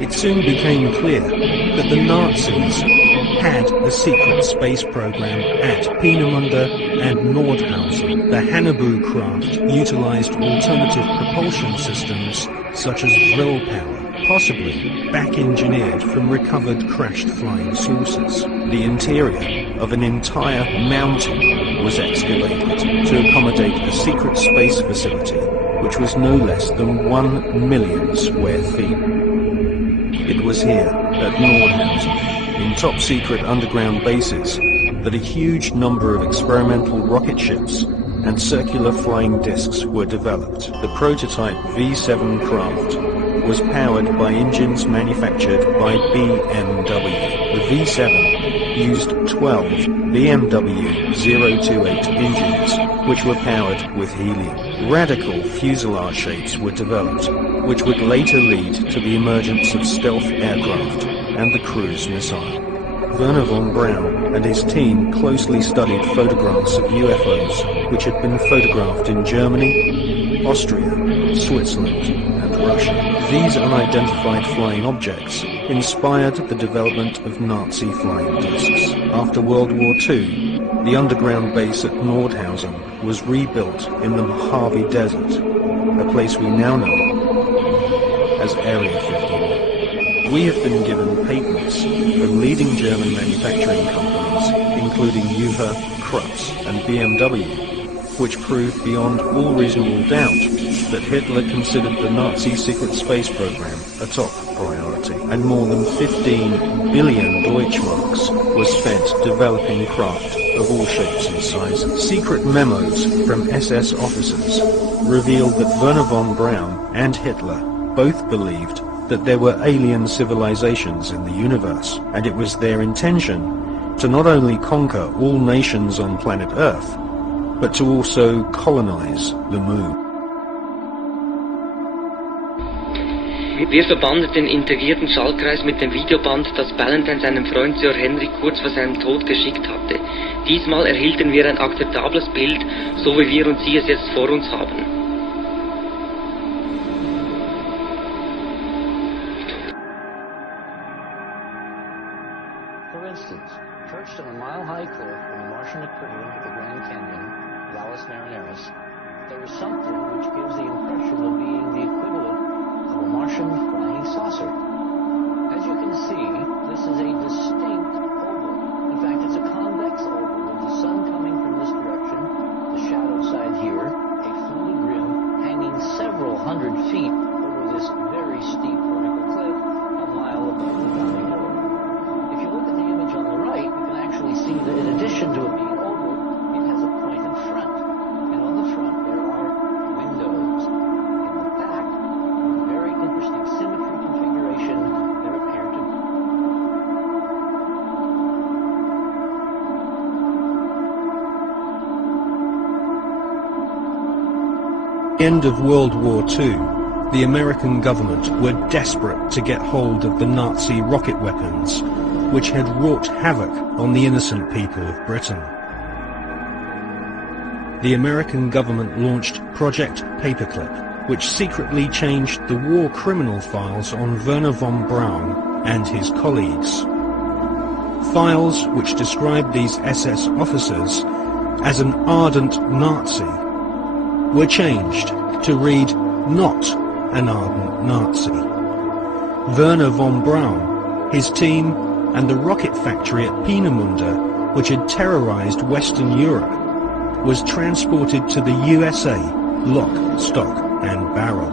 It soon became clear that the Nazis had a secret space program at Peenemünde and Nordhausen. The Haunebu craft utilized alternative propulsion systems such as Vril power, possibly back-engineered from recovered crashed flying saucers. The interior of an entire mountain was excavated to accommodate a secret space facility which was no less than 1 million square feet. It was here, at Nordhausen, in top-secret underground bases, that a huge number of experimental rocket ships and circular flying discs were developed. The prototype V-7 craft was powered by engines manufactured by BMW. The V-7 used 12 BMW 028 engines, which were powered with helium. Radical fuselage shapes were developed, which would later lead to the emergence of stealth aircraft and the cruise missile. Wernher von Braun and his team closely studied photographs of UFOs which had been photographed in Germany, Austria, Switzerland, and Russia. These unidentified flying objects inspired the development of Nazi flying discs. After World War II, the underground base at Nordhausen was rebuilt in the Mojave Desert, a place we now know as Area 51. We have been given patents from leading German manufacturing companies, including Juha, Krups, and BMW, which proved beyond all reasonable doubt that Hitler considered the Nazi secret space program a top priority, and more than 15 billion Deutschmarks was spent developing craft of all shapes and sizes. Secret memos from SS officers revealed that Wernher von Braun and Hitler both believed that there were alien civilizations in the universe, and it was their intention to not only conquer all nations on planet Earth, but to also colonize the moon. Wir verbanden den integrierten Schallkreis mit dem Videoband, das Ballantyne seinem Freund Sir Henry kurz vor seinem Tod geschickt hatte. Diesmal erhielten wir ein akzeptables Bild, so wie wir und Sie es jetzt vor uns haben. For instance, perched on a mile-high cliff in the Martian equivalent of the Grand Canyon, Valles Marineris, there is something which gives the impression of being the equivalent of a Martian flying saucer. As you can see, this is a distinct oval. In fact, it's a convex oval with the sun coming from this direction, the shadow side here, a fluted rim hanging several hundred feet over this very steep vertical cliff a mile above the valley floor. If you look at the image on the right, you can actually see that in addition to it being oval, it has a pointed front. And on the front there are windows. In the back, a very interesting symmetry configuration, there appear to be. At the end of World War II, the American government were desperate to get hold of the Nazi rocket weapons, which had wrought havoc on the innocent people of Britain. The American government launched Project Paperclip, which secretly changed the war criminal files on Wernher von Braun and his colleagues. Files which described these SS officers as an ardent Nazi were changed to read not an ardent Nazi. Wernher von Braun, his team, and the rocket factory at Peenemünde, which had terrorized Western Europe, was transported to the USA, lock, stock, and barrel.